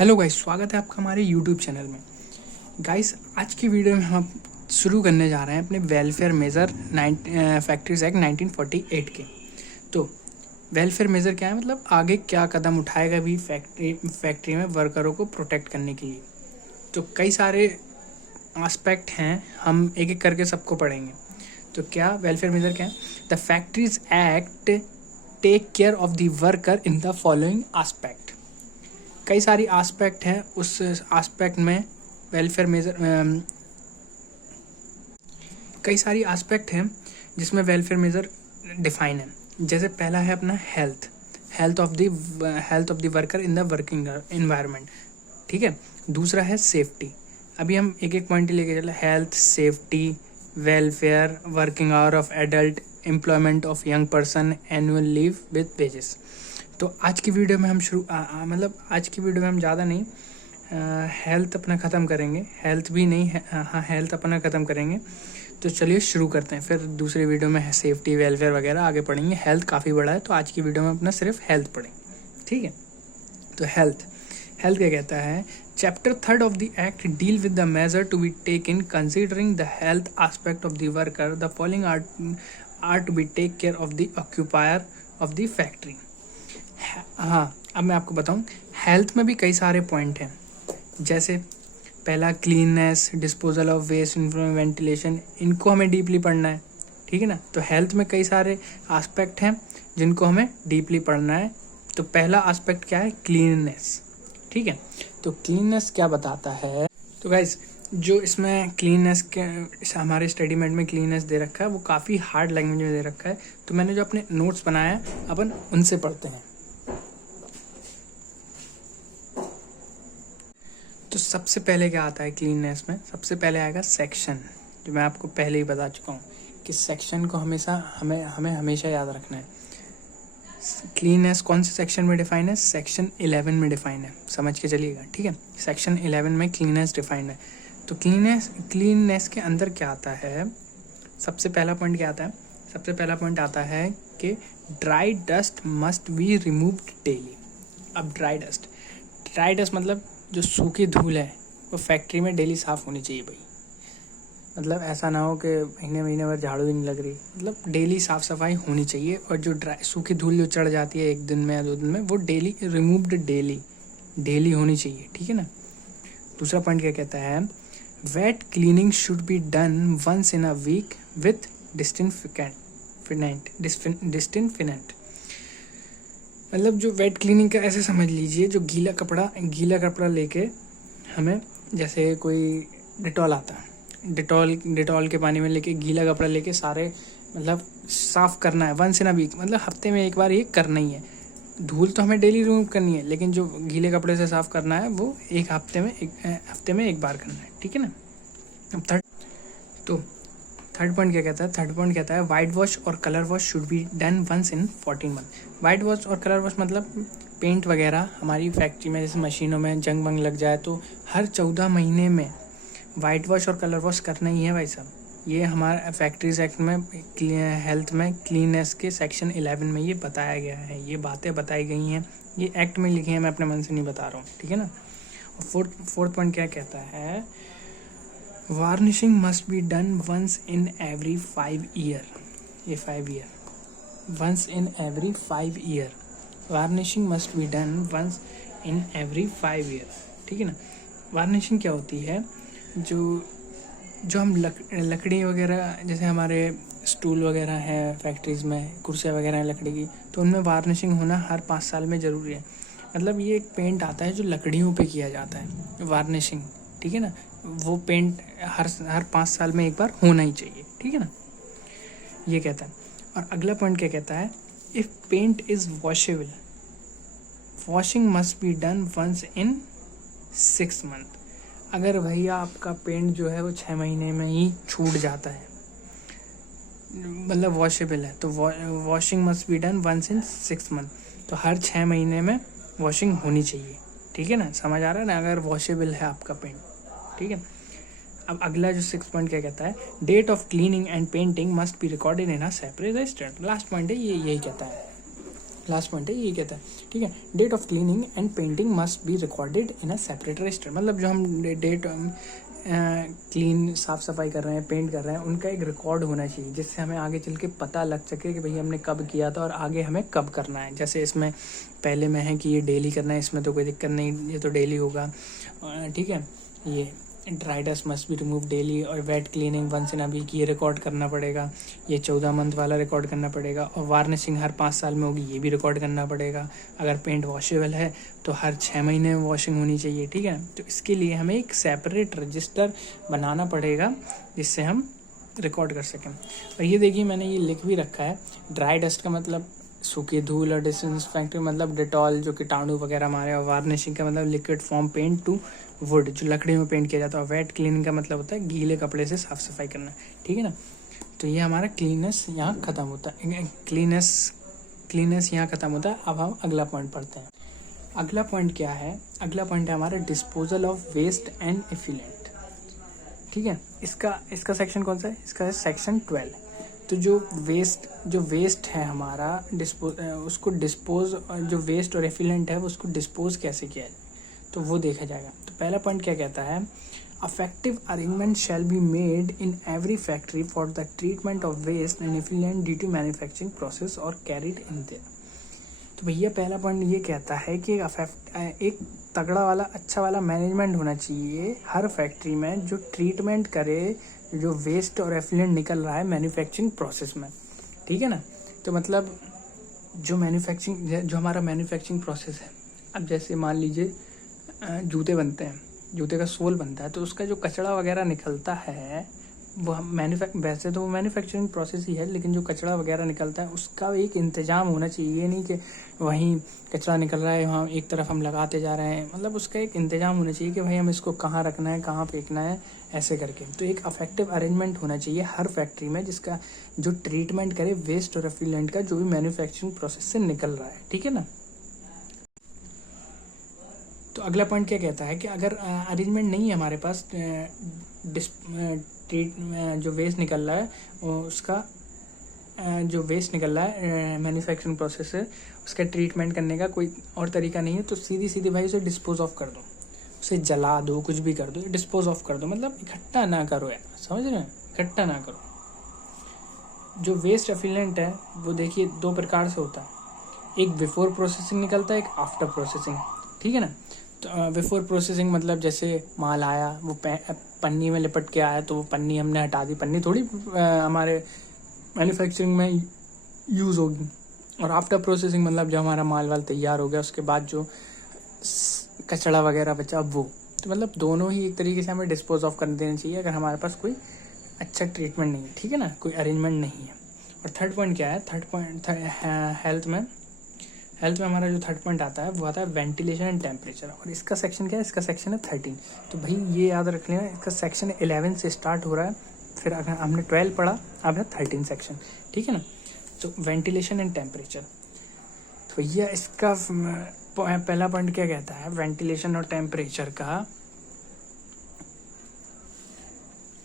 Hello guys, स्वागत है आपका हमारे यूट्यूब चैनल में। गाइस, आज की वीडियो में हम शुरू करने जा रहे हैं अपने वेलफेयर मेजर फैक्ट्रीज एक्ट 1948 के। तो वेलफेयर मेजर क्या है, मतलब आगे क्या कदम उठाएगा भी फैक्ट्री में वर्करों को प्रोटेक्ट करने के लिए। तो कई सारे एस्पेक्ट हैं, हम एक एक करके सबको पढ़ेंगे। तो क्या वेलफेयर मेजर क्या है? The factories act take care of the worker in the following aspect. कई सारी एस्पेक्ट हैं, उस एस्पेक्ट में वेलफेयर मेजर कई सारी एस्पेक्ट हैं जिसमें वेलफेयर मेजर डिफाइन है। जैसे पहला है अपना health of the worker in the working environment, ठीक है। दूसरा है सेफ्टी। अभी हम एक एक पॉइंट लेके चले। Health, safety, welfare, working hour of adult, employment of young person, annual leave with wages. तो आज की वीडियो में हम आज की वीडियो में हम ज़्यादा नहीं हेल्थ अपना ख़त्म करेंगे, हेल्थ अपना ख़त्म करेंगे। तो चलिए शुरू करते हैं, फिर दूसरी वीडियो में सेफ्टी, वेलफेयर वगैरह आगे पढ़ेंगे। हेल्थ काफ़ी बड़ा है, तो आज की वीडियो में अपना सिर्फ हेल्थ पढ़ेंगे, ठीक है। तो हेल्थ क्या कहता है? Chapter 3 of the act deal with the measure to be taken considering the health aspect of the worker. The following are to be take care of the occupier of the factory. हाँ, अब मैं आपको बताऊं, health में भी कई सारे point हैं। जैसे पहला cleanness, disposal of waste, ventilation, इनको हमें डीपली पढ़ना है, ठीक है ना। तो हेल्थ में कई सारे एस्पेक्ट हैं जिनको हमें डीपली पढ़ना है। तो पहला एस्पेक्ट क्या है? क्लीननेस, ठीक है। तो क्लीननेस क्या बताता है? तो गाइस, जो इसमें क्लीननेस के हमारे स्टडी मेट में क्लीननेस दे रखा है वो काफ़ी हार्ड लैंग्वेज में दे रखा है। तो मैंने जो अपने नोट्स बनाया है अपन उनसे पढ़ते हैं। तो सबसे पहले क्या आता है क्लीननेस में? सबसे पहले आएगा सेक्शन, जो मैं आपको पहले ही बता चुका हूँ कि सेक्शन को हमें हमेशा याद रखना है। क्लीननेस कौन से सेक्शन में डिफाइन है? सेक्शन 11 में डिफाइन है, समझ के चलिएगा, ठीक है। सेक्शन 11 में क्लीननेस डिफाइन है। तो क्लीननेस के अंदर क्या आता है? सबसे पहला पॉइंट क्या आता है? सबसे पहला पॉइंट आता है कि dry dust must be removed daily. अब ड्राई डस्ट मतलब जो सूखी धूल है वो फैक्ट्री में डेली साफ़ होनी चाहिए भाई। मतलब ऐसा ना हो कि महीने भर झाड़ू ही नहीं लग रही, मतलब डेली साफ़ सफाई होनी चाहिए। और जो सूखी धूल जो चढ़ जाती है एक दिन में या 2 दिन में, वो डेली रिमूव्ड डेली होनी चाहिए, ठीक है ना। दूसरा पॉइंट क्या कहता है? Wet cleaning should be done once in a week with disinfectant. मतलब जो वेट क्लीनिंग का ऐसे समझ लीजिए, जो गीला कपड़ा लेके हमें, जैसे कोई डिटॉल आता है, डिटॉल के पानी में लेके गीला कपड़ा लेके सारे मतलब साफ़ करना है वंस इन अ वीक, मतलब हफ्ते में एक बार ये करना ही है। धूल तो हमें डेली रिमूव करनी है, लेकिन जो गीले कपड़े से साफ़ करना है वो एक हफ्ते में एक बार करना है, ठीक है ना। अब थर्ड पॉइंट क्या कहता है? थर्ड पॉइंट कहता है वाइट वॉश और colour wash should be done once in 14 month. Whitewash और कलर वॉश मतलब पेंट वगैरह हमारी फैक्ट्री में जैसे मशीनों में जंग वंग लग जाए तो हर 14 महीने में वाइट वॉश और कलर वॉश करना ही है भाई साहब। ये हमारा फैक्ट्रीज एक्ट में हेल्थ में क्लीननेस के सेक्शन 11 में ये बताया गया है, ये बातें बताई गई हैं, ये एक्ट में लिखी हैं, मैं अपने मन से नहीं बता रहा हूँ, ठीक है ना। और फोर्थ पॉइंट क्या कहता है? Varnishing must be done once in every 5 year. ये 5 year, once in every 5 year. Varnishing must be done once in every 5 year, ठीक है ना। वार्निशिंग क्या होती है? जो हम लकड़ी वगैरह, जैसे हमारे स्टूल वगैरह है फैक्ट्रीज़ में, कुर्सियाँ वगैरह हैं लकड़ी की, तो उनमें वार्निशिंग होना हर 5 साल में ज़रूरी है। मतलब ये एक पेंट आता है जो लकड़ियों पे किया जाता है, वार्निशिंग, ठीक है ना। वो पेंट हर 5 साल में एक बार होना ही चाहिए, ठीक है ना, ये कहता है। और अगला पॉइंट क्या कहता है? If paint is washable, washing must be done once in 6 month. अगर भैया आपका पेंट जो है वो 6 महीने में ही छूट जाता है, मतलब वॉशेबल है, तो washing must be done once in 6 month. तो हर 6 महीने में वॉशिंग होनी चाहिए, ठीक है ना, समझ आ रहा है ना, अगर वॉशेबल है आपका पेंट, ठीक है। अब अगला जो 6 पॉइंट क्या कहता है? Date of cleaning and painting must be recorded in a separate register. Last point है ये, यही कहता है। लास्ट पॉइंट है ये कहता है, ठीक है, date of cleaning and painting must be recorded in a separate register. मतलब जो हम डेट क्लीन साफ़ सफाई कर रहे हैं, पेंट कर रहे हैं, उनका एक रिकॉर्ड होना चाहिए जिससे हमें आगे चल के पता लग सके कि भाई हमने कब किया था और आगे हमें कब करना है। जैसे इसमें पहले में है कि ये डेली करना है, इसमें तो कोई दिक्कत नहीं, ये तो डेली होगा, ठीक है। ये dry dust must be remove daily और wet cleaning once in a week ये रिकॉर्ड करना पड़ेगा। ये 14 मंथ वाला रिकॉर्ड करना पड़ेगा। और वार्निशिंग हर 5 साल में होगी, ये भी रिकॉर्ड करना पड़ेगा। अगर पेंट वॉशेबल है तो हर 6 महीने में वॉशिंग होनी चाहिए, ठीक है। तो इसके लिए हमें एक सेपरेट रजिस्टर बनाना पड़ेगा जिससे हम रिकॉर्ड कर सकें। और ये देखिए मैंने ये लिख भी रखा है, ड्राई डस्ट का मतलब सूखी धूल और डिसइंफेक्टेंट मतलब डेटॉल जो कीटाणु वगैरह मारे, और वार्निशिंग का मतलब liquid form paint to wood जो लकड़ी में पेंट किया जाता है। और वेट क्लीनिंग का मतलब होता है गीले कपड़े से साफ सफाई करना, ठीक है ना। तो ये हमारा क्लीननेस यहाँ ख़त्म होता है, क्लीननेस यहाँ ख़त्म होता है। अब हम अगला पॉइंट पढ़ते हैं। अगला पॉइंट क्या है? अगला पॉइंट है हमारा disposal of waste and effluent, ठीक है। इसका सेक्शन कौन सा है? इसका है सेक्शन 12। तो जो वेस्ट है हमारा उसको डिस्पोज, जो वेस्ट और एफिलेंट है वो उसको डिस्पोज कैसे किया जाए तो वो देखा जाएगा। तो पहला पॉइंट क्या कहता है? Effective arrangement shall be made in every factory for the treatment of waste and effluent due to manufacturing process और कैरिड इन देयर। तो भैया पहला पॉइंट ये कहता है कि एक तगड़ा वाला अच्छा वाला मैनेजमेंट होना चाहिए हर फैक्ट्री में जो ट्रीटमेंट करे जो वेस्ट और एफिलेंट निकल रहा है मैन्युफैक्चरिंग प्रोसेस में, ठीक है ना। तो मतलब जो हमारा मैन्युफैक्चरिंग प्रोसेस है, अब जैसे मान लीजिए जूते बनते हैं, जूते का सोल बनता है, तो उसका जो कचरा वगैरह निकलता है वो वैसे तो वो मैन्युफैक्चरिंग प्रोसेस ही है, लेकिन जो कचरा वगैरह निकलता है उसका एक इंतजाम होना चाहिए। ये नहीं कि वहीं कचरा निकल रहा है वहाँ एक तरफ हम लगाते जा रहे हैं, मतलब उसका एक इंतजाम होना चाहिए कि भाई हम इसको कहाँ रखना है, कहाँ फेंकना है, ऐसे करके। तो एक अफेक्टिव अरेंजमेंट होना चाहिए हर फैक्ट्री में जिसका जो ट्रीटमेंट करे वेस्ट और एफिलेंट का जो भी मैन्युफैक्चरिंग प्रोसेस से निकल रहा है, ठीक है ना। तो अगला पॉइंट क्या कहता है कि अगर अरेंजमेंट नहीं है हमारे पास, जो वेस्ट निकल रहा है उसका जो वेस्ट निकल रहा है मैन्युफैक्चरिंग प्रोसेस से उसका ट्रीटमेंट करने का कोई और तरीका नहीं है, तो सीधी भाई उसे डिस्पोज ऑफ कर दो, उसे जला दो, कुछ भी कर दो, डिस्पोज ऑफ कर दो। मतलब इकट्ठा ना करो यार, समझ रहे हैं, इकट्ठा ना करो। जो वेस्ट एफिलेंट है वो देखिए 2 प्रकार से होता है, एक बिफोर प्रोसेसिंग निकलता है, एक आफ्टर प्रोसेसिंग, ठीक है ना। तो बिफोर प्रोसेसिंग मतलब जैसे माल आया वो पन्नी में लिपट के आया तो वो पन्नी हमने हटा दी, पन्नी थोड़ी हमारे मैन्युफैक्चरिंग में यूज़ होगी। और आफ्टर प्रोसेसिंग मतलब जब हमारा माल वाल तैयार हो गया उसके बाद जो कचरा वगैरह बचा वो, तो मतलब दोनों ही एक तरीके से हमें डिस्पोज ऑफ कर देना चाहिए अगर हमारे पास कोई अच्छा ट्रीटमेंट नहीं है, ठीक है ना, कोई अरेंजमेंट नहीं है। और थर्ड पॉइंट क्या है? थर्ड पॉइंट हेल्थ में हमारा जो थर्ड पॉइंट आता है वो आता है वेंटिलेशन एंड टेम्परेचर। और इसका सेक्शन क्या है? इसका सेक्शन है 13। तो भाई ये याद रख लेना, इसका सेक्शन 11 से स्टार्ट हो रहा है, फिर अगर हमने 12 पढ़ा अब है 13 सेक्शन, ठीक है ना। तो वेंटिलेशन एंड टेम्परेचर, तो भैया इसका पहला पॉइंट क्या कहता है? वेंटिलेशन और टेम्परेचर का,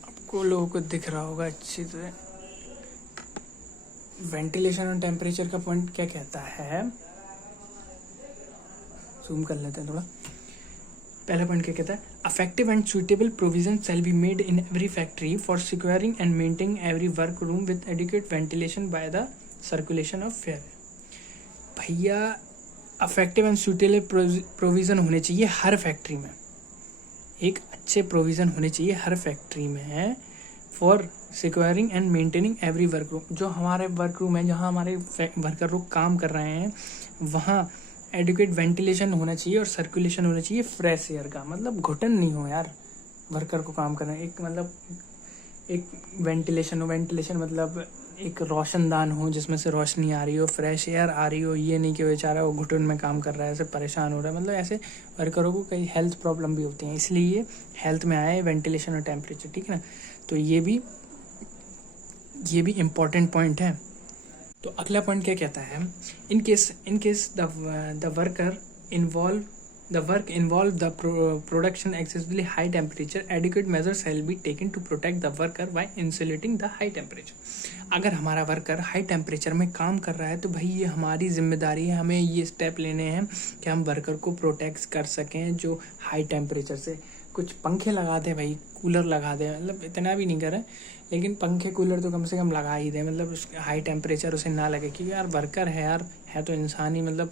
आपको लोगों को दिख रहा होगा अच्छी तरह, वेंटिलेशन और टेम्परेचर का पॉइंट क्या कहता है? जूम कर लेते हैं थोड़ा। पहला पॉइंट क्या कहता है? Affective and suitable provision shall be made in every factory for securing and maintaining every work room with adequate ventilation by the circulation of air. भैया अफेक्टिव एंड सुटेबल प्रोविजन होने चाहिए हर फैक्ट्री में, एक अच्छे provision होने चाहिए हर factory में for securing and maintaining every work room. जो हमारे वर्क रूम है, जहाँ हमारे वर्कर लोग काम कर रहे हैं, वहाँ एडिक्वेट वेंटिलेशन होना चाहिए और सर्कुलेशन होना चाहिए फ्रेश एयर का। मतलब घुटन नहीं हो यार वर्कर को काम करना, एक मतलब एक वेंटिलेशन हो, वेंटिलेशन मतलब एक रोशनदान हो जिसमें से रोशनी आ रही हो, फ्रेश एयर आ रही हो। ये नहीं कि बेचारा वो घुटन में काम कर रहा है, ऐसे परेशान हो रहा है। मतलब ऐसे वर्करों को कई हेल्थ प्रॉब्लम भी होती हैं, इसलिए हेल्थ में आए वेंटिलेशन और टेम्परेचर, ठीक है ना। तो ये भी इम्पॉर्टेंट पॉइंट है। तो अगला पॉइंट क्या कहता है? In case the worker involve The work involved the production excessively high temperature. Adequate measures shall be taken to protect the worker by insulating the high temperature. अगर हमारा वर्कर हाई टेम्परेचर में काम कर रहा है तो भाई ये हमारी जिम्मेदारी है, हमें ये स्टेप लेने हैं कि हम वर्कर को प्रोटेक्ट कर सकें जो हाई टेम्परेचर से। कुछ पंखे लगा दें भाई, कूलर लगा दें, मतलब इतना भी नहीं करें लेकिन पंखे कूलर तो कम से कम लगा ही दें, मतलब हाई टेम्परेचर उसे ना लगे, क्योंकि यार वर्कर है यार, है तो इंसान ही, मतलब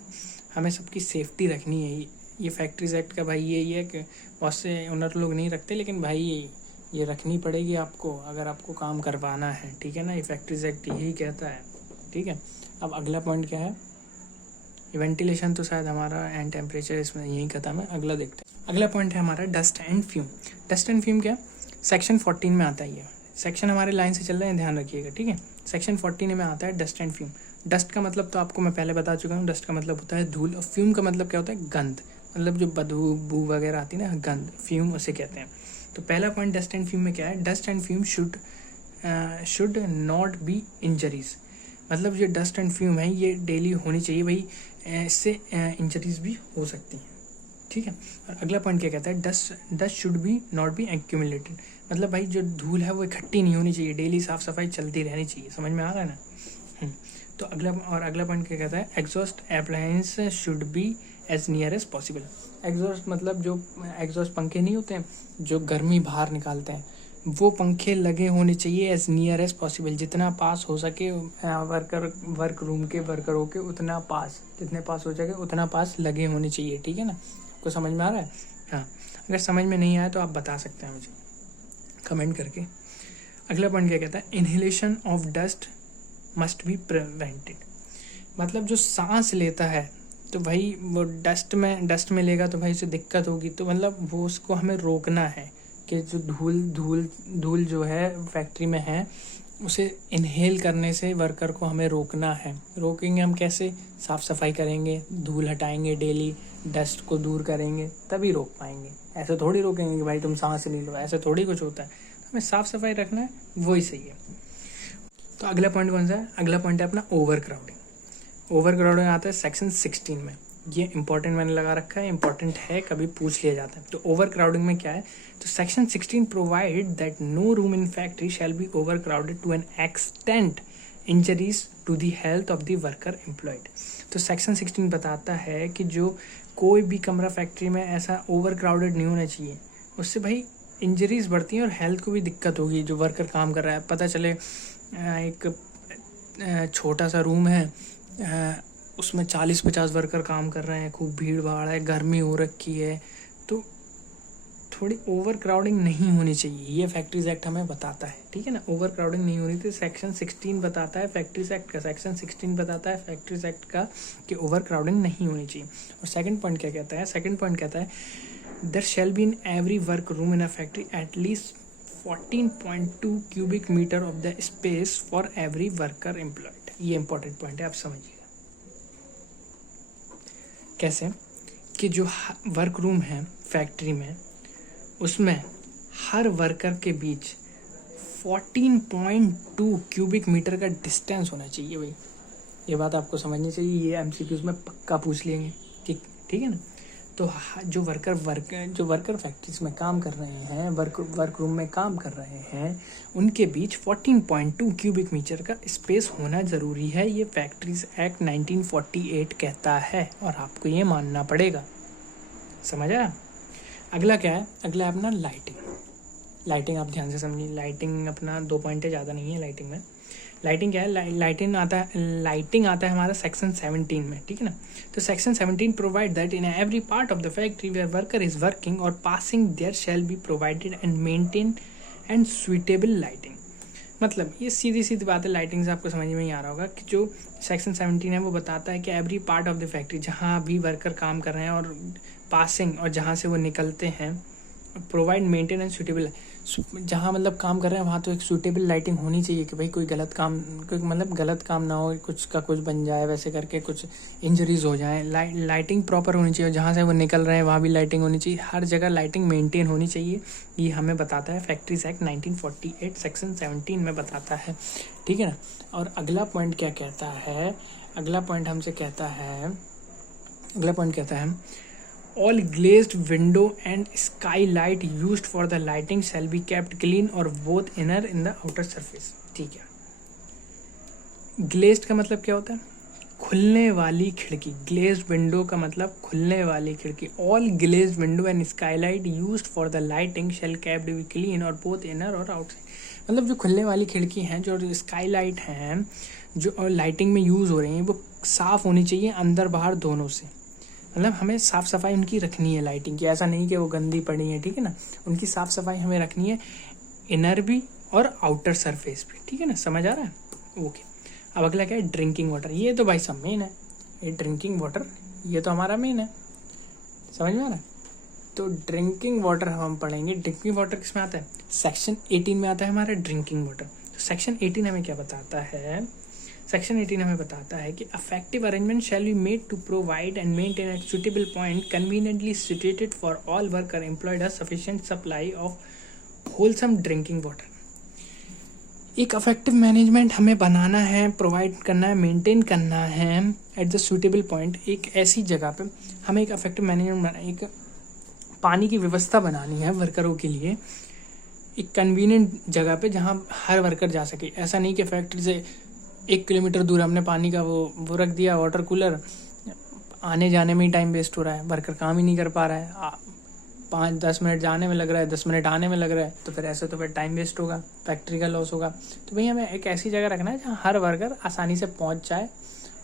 हमें सबकी सेफ्टी रखनी है। ये फैक्ट्रीज एक्ट का भाई यही है कि बहुत से ओनर लोग नहीं रखते, लेकिन भाई ये रखनी पड़ेगी आपको अगर आपको काम करवाना है, ठीक है ना। ये फैक्ट्रीज एक्ट यही कहता है, ठीक है। अब अगला पॉइंट क्या है, वेंटिलेशन तो शायद हमारा एंड टेम्परेचर इसमें यही खत्म है। अगला देखते हैं। अगला पॉइंट है हमारा dust and fume. Dust and fume क्या, सेक्शन 14 में आता है। ये सेक्शन हमारे लाइन से चल रहे हैं, ध्यान रखिएगा, ठीक है। सेक्शन 14 में आता है डस्ट एंड फ्यूम। डस्ट का मतलब तो आपको मैं पहले बता चुका हूँ, डस्ट का मतलब होता है धूल, और फ्यूम का मतलब क्या होता है, गंध, मतलब जो बदबू वगैरह आती है ना, गंध, फ्यूम उसे कहते हैं। तो पहला पॉइंट डस्ट एंड फ्यूम में क्या है, dust and fume should not be injuries. मतलब जो डस्ट एंड फ्यूम है ये डेली होनी चाहिए भाई, इससे इंजरीज भी हो सकती हैं, ठीक है। और अगला पॉइंट क्या कहता है, dust should be not be accumulated. मतलब भाई जो धूल है वो इकट्ठी नहीं होनी चाहिए, डेली साफ सफाई चलती रहनी चाहिए। समझ में आ रहा है ना। तो अगला पॉइंट क्या कहता है, exhaust appliance should be as near as possible. Exhaust मतलब जो एग्जॉस्ट पंखे नहीं होते हैं जो गर्मी बाहर निकालते हैं, वो पंखे लगे होने चाहिए एज नियर एज पॉसिबल, जितना पास हो सके वर्क रूम के वर्करों के उतना पास, जितने पास हो सके उतना पास लगे होने चाहिए, ठीक है ना। आपको समझ में आ रहा है। हाँ, अगर समझ में नहीं आया तो आप बता सकते हैं मुझे कमेंट करके। अगला पॉइंट क्या कहता है, inhalation of dust must be prevented. मतलब जो सांस लेता है तो भाई वो डस्ट में लेगा तो भाई उसे दिक्कत होगी, तो मतलब वो उसको हमें रोकना है कि जो धूल जो है फैक्ट्री में है उसे इनहेल करने से वर्कर को हमें रोकना है। रोकेंगे हम कैसे, साफ़ सफाई करेंगे, धूल हटाएंगे, डेली डस्ट को दूर करेंगे, तभी रोक पाएंगे। ऐसे थोड़ी रोकेंगे कि भाई तुम सांस ले लो, ऐसे थोड़ी कुछ होता है। तो हमें साफ़ सफाई रखना है, वही सही है। तो अगला पॉइंट कौन सा है, अगला पॉइंट है अपना ओवर क्राउडिंग। ओवर क्राउडिंग आता है सेक्शन 16 में। ये इंपॉर्टेंट मैंने लगा रखा है, इंपॉर्टेंट है, कभी पूछ लिया जाता है। तो ओवर क्राउडिंग में क्या है, तो section 16 provide that no room in factory shall be over crowded to an extent injuries to the health of the worker employed. तो सेक्शन 16 बताता है कि जो कोई भी कमरा फैक्ट्री में ऐसा ओवर क्राउडेड नहीं होना चाहिए, उससे भाई इंजरीज बढ़ती हैं और हेल्थ को भी दिक्कत होगी। जो वर्कर काम कर रहा है, पता चले एक छोटा सा रूम है, उसमें 40-50 वर्कर काम कर रहे हैं, खूब भीड़ भाड़ है, गर्मी हो रखी है, तो थोड़ी ओवर क्राउडिंग नहीं होनी चाहिए। ये फैक्ट्रीज एक्ट हमें बताता है, ठीक है ना। ओवर क्राउडिंग नहीं होनी थी, सेक्शन 16 बताता है फैक्ट्रीज एक्ट का, सेक्शन 16 बताता है फैक्ट्रीज एक्ट का कि ओवर क्राउडिंग नहीं होनी चाहिए। और सेकंड पॉइंट क्या कहता है, सेकंड पॉइंट कहता है there shall be in every work room in a factory at least 14.2 cubic metre of the space for every worker employed. ये इंपॉर्टेंट पॉइंट है, आप समझिए कैसे, कि जो वर्क रूम है फैक्ट्री में उसमें हर वर्कर के बीच 14.2 क्यूबिक मीटर का डिस्टेंस होना चाहिए भाई। ये बात आपको समझनी चाहिए, ये एमसीक्यूज में पक्का पूछ लेंगे, ठीक है ना। तो जो वर्कर फैक्ट्रीज में काम कर रहे हैं, वर्क रूम में काम कर रहे हैं, उनके बीच 14.2 क्यूबिक मीटर का स्पेस होना ज़रूरी है। ये फैक्ट्रीज एक्ट 1948 कहता है और आपको ये मानना पड़ेगा। समझा। अगला क्या है, अगला है अपना लाइटिंग आप ध्यान से समझिए। लाइटिंग अपना 2 पॉइंट है, ज़्यादा नहीं है लाइटिंग में। लाइटिंग क्या है, लाइटिंग आता है हमारा सेक्शन 17 में, ठीक है ना। तो section 17 provide that in every part of the factory where worker is working और passing there shall be provided and maintain and suitable lighting. मतलब ये सीधी बात है, लाइटिंग से आपको समझ में ही आ रहा होगा कि जो सेक्शन 17 है वो बताता है कि every part of the factory, जहाँ भी वर्कर काम कर रहे हैं और पासिंग और जहाँ से वो निकलते हैं, प्रोवाइड मेंटेन एंड सूटेबल, जहाँ मतलब काम कर रहे हैं वहाँ तो एक सूटेबल लाइटिंग होनी चाहिए कि भाई कोई गलत काम ना हो, कुछ का कुछ बन जाए, वैसे करके कुछ इंजरीज हो जाए। लाइटिंग प्रॉपर होनी चाहिए, जहाँ से वो निकल रहे हैं वहाँ भी लाइटिंग होनी चाहिए, हर जगह लाइटिंग मेंटेन होनी चाहिए। ये हमें बताता है फैक्ट्रीज एक्ट 1948 सेक्शन 17 में बताता है, ठीक है ना। और अगला पॉइंट क्या कहता है, अगला पॉइंट कहता है all glazed window and sky light used for the lighting shall be kept clean और both inner in the outer surface. ठीक है, ग्लेज्ड का मतलब क्या होता है? खुलने वाली खिड़की। ग्लेज्ड विंडो का मतलब खुलने वाली खिड़की। All glazed window and skylight used for the lighting shall kept be clean और बोथ इनर और आउटसाइड। मतलब जो खुलने वाली खिड़की हैं, जो स्काईलाइट हैं, जो लाइटिंग में यूज़ हो रही हैं, वो साफ़ होनी चाहिए अंदर बाहर दोनों से। मतलब हमें साफ़ सफाई उनकी रखनी है लाइटिंग की, ऐसा नहीं कि वो गंदी पड़ी है, ठीक है ना। उनकी साफ़ सफाई हमें रखनी है, इनर भी और आउटर सरफेस भी, ठीक है ना, समझ आ रहा है? ओके। अब अगला क्या है? Drinking water. ये तो भाई सब मेन है, ये ड्रिंकिंग वाटर, ये तो हमारा मेन है, समझ में आ रहा है? तो ड्रिंकिंग वाटर हम पढ़ेंगे। ड्रिंकिंग वाटर किस में आता है? सेक्शन 18 में आता है हमारा ड्रिंकिंग वाटर। तो सेक्शन 18 हमें क्या बताता है? सेक्शन 18 हमें बताता है कि effective arrangement shall be made to provide and maintain at suitable point conveniently situated for all worker employed a sufficient supply of wholesome drinking water. एक अफेक्टिव मैनेजमेंट हमें बनाना है, प्रोवाइड करना है, मेंटेन करना है एट द सूटेबल पॉइंट। एक ऐसी जगह पे हमें एक अफेक्टिव मैनेजमेंट एक पानी की व्यवस्था बनानी है वर्करों के लिए, एक कन्वीनियंट जगह पे जहाँ हर वर्कर जा सके। ऐसा नहीं कि फैक्ट्री से 1 किलोमीटर दूर हमने पानी का वो रख दिया वाटर कूलर, आने जाने में ही टाइम वेस्ट हो रहा है, वर्कर काम ही नहीं कर पा रहा है, 5-10 मिनट जाने में लग रहा है, 10 मिनट आने में लग रहा है, तो फिर ऐसे तो फिर टाइम वेस्ट होगा, फैक्ट्री का लॉस होगा। तो भाई हमें एक ऐसी जगह रखना है जहाँ हर वर्कर आसानी से पहुँच जाए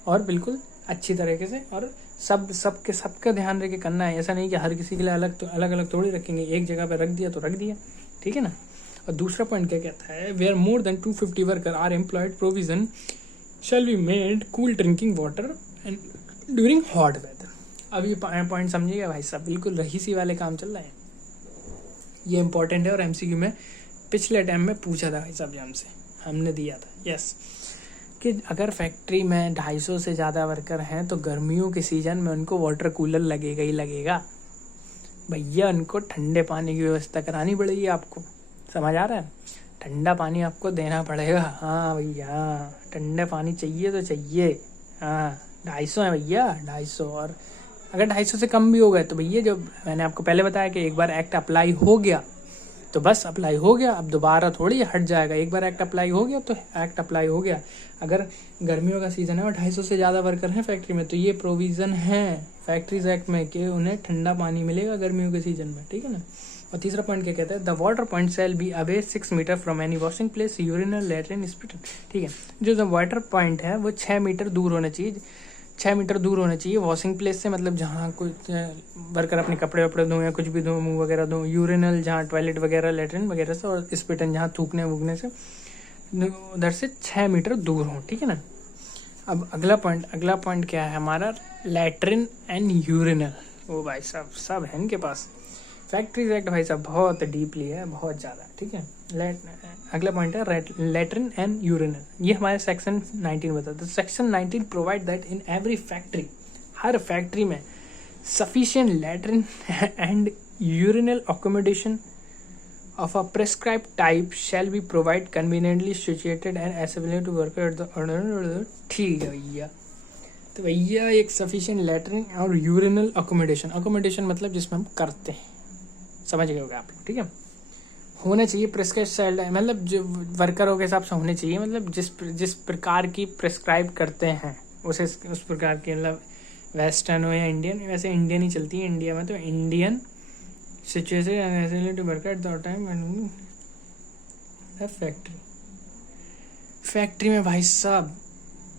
और बिल्कुल अच्छी तरीके से, और सबका ध्यान रख के करना है। ऐसा नहीं कि हर किसी के लिए अलग अलग थोड़ी रखेंगे, एक जगह पर रख दिया तो रख दिया, ठीक है ना। और दूसरा पॉइंट क्या कहता है? Where more than 250 worker are employed provision shall be made cool drinking water and during hot weather. अब ये पॉइंट समझिएगा भाई साहब, बिल्कुल रहीसी वाले काम चल रहा है, ये इंपॉर्टेंट है और एमसीक्यू में पिछले टाइम में पूछा था भाई साहब, हमने दिया था यस, कि अगर फैक्ट्री में 250 से ज़्यादा वर्कर हैं तो गर्मियों के सीज़न में उनको वाटर कूलर लगेगा ही लगेगा भैया। उनको ठंडे पानी की व्यवस्था करानी पड़ेगी आपको, समझ आ रहा है? ठंडा पानी आपको देना पड़ेगा। हाँ भैया, ठंडा पानी चाहिए तो चाहिए। हाँ 250 है भैया, 250। और अगर 250 से कम भी हो गए तो भैया, जो मैंने आपको पहले बताया कि एक बार एक्ट अप्लाई हो गया तो बस अप्लाई हो गया, अब दोबारा थोड़ी हट जाएगा। एक बार एक्ट अप्लाई हो गया तो एक्ट अप्लाई हो गया। अगर गर्मियों का सीज़न है और 250 से ज़्यादा वर्कर हैं फैक्ट्री में, तो ये प्रोविज़न है फैक्ट्रीज एक्ट में कि उन्हें ठंडा पानी मिलेगा गर्मियों के सीज़न में, ठीक है ना। और तीसरा पॉइंट क्या कहता है? The water point shall be away 6 metre from any washing place, urinal, latrine, spittle. ठीक है, जो द वाटर पॉइंट है वो 6 मीटर दूर होना चाहिए, 6 मीटर दूर होना चाहिए वॉशिंग प्लेस से, मतलब जहाँ कुछ वर्कर अपने कपड़े वपड़े धों या कुछ भी धों, मुंह वगैरह धों, यूरिनल जहाँ टॉयलेट वगैरह, लैट्रिन वगैरह से, और स्पिटन जहाँ थूकने वूकने से, उधर से 6 मीटर दूर हों, ठीक है ना। अब अगला पॉइंट क्या है हमारा? Latrine and urinal. ओ भाई साहब, सब है इनके पास। फैक्ट्रीज एक्ट भाई साहब बहुत डीपली है, बहुत ज़्यादा, ठीक है। अगला पॉइंट है लैट्रिन एंड यूरिनल। ये हमारे सेक्शन 19 बताता है। Section 19 provide that in every factory, हर फैक्ट्री में sufficient latrine and urinal accommodation of a prescribed type shall be provided conveniently situated and accessible to worker at the order। ठीक है भैया। तो भैया एक सफिशिएंट लैट्रिन और यूरिनल अकोमोडेशन मतलब जिसमें हम करते हैं, समझ गए होगा आप लोग, ठीक है। होना चाहिए प्रिस्क्राइब, मतलब जो वर्करों के हिसाब से होने चाहिए, मतलब जिस प्रकार की प्रिस्क्राइब करते हैं उस प्रकार की, मतलब वेस्टर्न हो या इंडियन, वैसे इंडियन ही चलती है इंडिया में, तो Indian situation and to work at the time factory में भाई साहब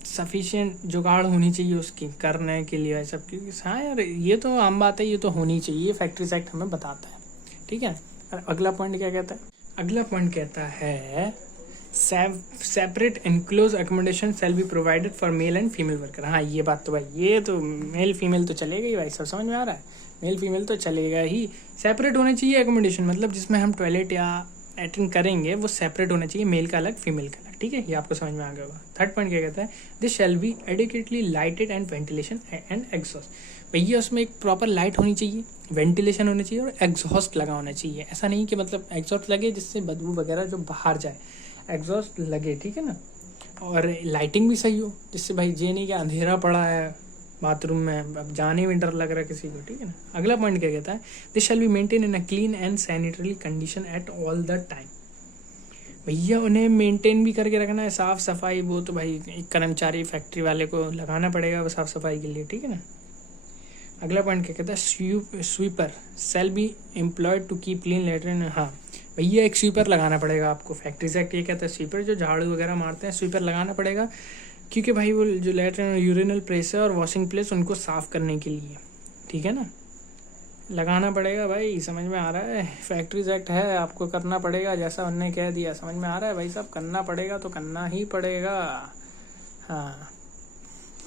सफिशिएंट जुगाड़ होनी चाहिए उसकी करने के लिए सब, क्योंकि हाँ यार ये तो आम बात है, ये तो होनी चाहिए, फैक्ट्रीज एक्ट हमें बताता है, ठीक है। और अगला पॉइंट क्या कहता है? अगला पॉइंट कहता है separate enclose accommodation shell be provided for male and female worker. हाँ ये बात तो भाई, ये तो मेल फीमेल तो चलेगा ही भाई, सब समझ में आ रहा है, मेल फीमेल तो चलेगा ही। सेपरेट होना चाहिए एकोमोडेशन, मतलब जिसमें हम टॉयलेट या लैट्रिन करेंगे वो सेपरेट होना चाहिए, मेल का अलग फीमेल का अलग, ठीक है। ये आपको समझ में आ गया होगा। थर्ड पॉइंट क्या कहता है? This shall be adequately lighted and ventilation and exhaust. भैया उसमें एक प्रॉपर लाइट होनी चाहिए, वेंटिलेशन होना चाहिए और एग्जॉस्ट लगा होना चाहिए। ऐसा नहीं कि मतलब एग्जॉस्ट लगे जिससे बदबू वगैरह जो बाहर जाए, एग्जॉस्ट लगे, ठीक है ना। और लाइटिंग भी सही हो, जिससे भाई ये नहीं कि अंधेरा पड़ा है बाथरूम में अब जाने में डर लग रहा है किसी को, ठीक है ना। अगला पॉइंट क्या कहता है, this shall be maintain in a clean and sanitary condition at all the time. भैया उन्हें मेंटेन भी करके रखना है, साफ़ सफाई, वो तो भाई एक कर्मचारी फैक्ट्री वाले को लगाना पड़ेगा वो साफ़ सफाई के लिए, ठीक है ना। अगला पॉइंट क्या कहता है, sweeper shall be employed to keep clean latrine. हाँ भैया एक स्वीपर लगाना पड़ेगा आपको, फैक्ट्री से ये कहता है स्वीपर, जो झाड़ू वगैरह मारते हैं स्वीपर लगाना पड़ेगा, क्योंकि भाई वो जो लेटरिन यूरिनल प्लेस है और वॉशिंग प्लेस उनको साफ़ करने के लिए, ठीक है ना, लगाना पड़ेगा भाई। समझ में आ रहा है, फैक्ट्रीज एक्ट है, आपको करना पड़ेगा जैसा उन्होंने कह दिया। समझ में आ रहा है भाई साहब, करना पड़ेगा तो करना ही पड़ेगा। हाँ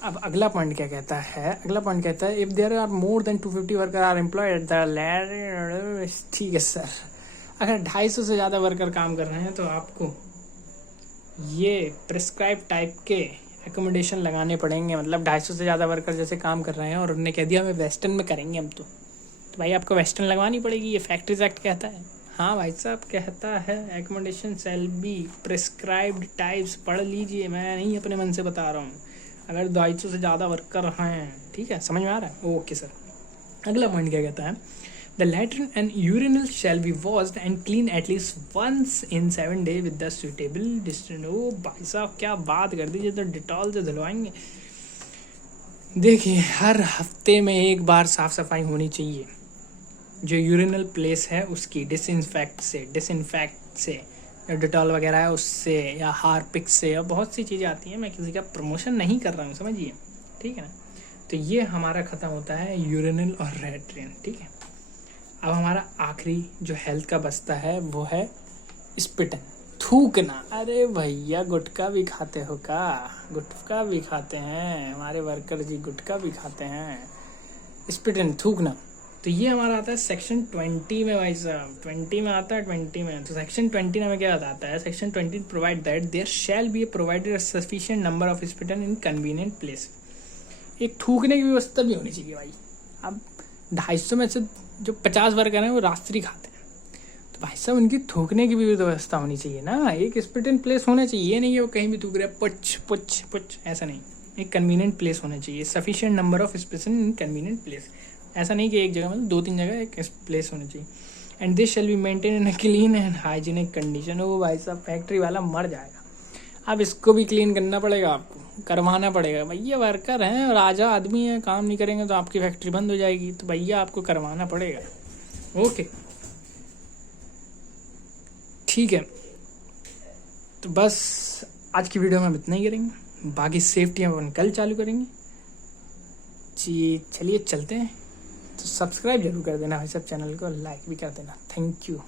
अब अगला पॉइंट क्या कहता है, अगला पॉइंट कहता है if there are more than 250 worker are employed at the land. ठीक है सर, अगर 250 से ज़्यादा वर्कर काम कर रहे हैं तो आपको ये प्रिस्क्राइब टाइप के एकोमोडेशन लगाने पड़ेंगे। मतलब 250 से ज़्यादा वर्कर जैसे काम कर रहे हैं और उन्होंने कह दिया हमें वेस्टर्न में करेंगे हम, तो भाई आपको वेस्टर्न लगवानी पड़ेगी, ये फैक्ट्रीज एक्ट कहता है। हाँ भाई साहब कहता है accommodation shall be prescribed types, पढ़ लीजिए, मैं नहीं अपने मन से बता रहा हूँ। अगर 250 से ज़्यादा वर्कर हैं, ठीक है, समझ में आ रहा है, ओके सर। अगला पॉइंट क्या कहता है, the latrine and urinal shall be washed and clean at least once in 7 days with the suitable distance. ओ भाई साहब क्या बात कर दीजिए, तो डिटॉल से धुलवाएंगे। देखिए हर हफ्ते में एक बार साफ़ सफाई होनी चाहिए, जो यूरिनल प्लेस है उसकी डिसइंफेक्ट से या डिटॉल वगैरह है उससे, या हार्पिक से, या बहुत सी चीज़ें आती हैं। मैं किसी का प्रमोशन नहीं कर रहा हूँ, समझिए, ठीक है ना। तो ये हमारा ख़त्म होता है यूरिनल और लैट्रिन, ठीक है। अब हमारा आखिरी जो हेल्थ का बचता है वो है स्पिटन, थूकना। अरे भैया गुटखा भी खाते हो का, गुटखा भी खाते हैं हमारे वर्कर जी, गुटखा भी खाते हैं। स्पिटन, थूकना, तो ये हमारा आता है सेक्शन 20 में भाई साहब, 20 में आता है, 20 में। तो सेक्शन 20 में क्या आता है, section 20 provide that there shall be provided sufficient number of spittoon in convenient place. एक थूकने की व्यवस्था भी होनी चाहिए भाई। अब 250 में से जो 50 वर्कर हैं वो रात्रि खाते हैं, तो भाई साहब उनकी थूकने की भी व्यवस्था होनी चाहिए ना। एक स्पिटन प्लेस होना चाहिए, ये नहीं है वो कहीं भी थूक रहे पुच पुच पुच, ऐसा नहीं। एक कन्वीनियंट प्लेस होना चाहिए, sufficient number of spittoon in convenient place. ऐसा नहीं कि एक जगह, मतलब 2-3 जगह एक प्लेस होनी चाहिए। And this shall be maintain in a clean and hygienic condition. वो भाई साहब फैक्ट्री वाला मर जाएगा। अब इसको भी क्लीन करना पड़ेगा, आपको करवाना पड़ेगा। भैया वर्कर हैं, राजा आदमी है, काम नहीं करेंगे तो आपकी फैक्ट्री बंद हो जाएगी, तो भैया आपको करवाना पड़ेगा, ओके, ठीक है। तो बस आज की वीडियो में हम इतना ही करेंगे, बाकी सेफ्टी हम कल चालू करेंगे जी। चलिए चलते हैं, तो सब्सक्राइब जरूर कर देना भाई सब, चैनल को लाइक भी कर देना। Thank you.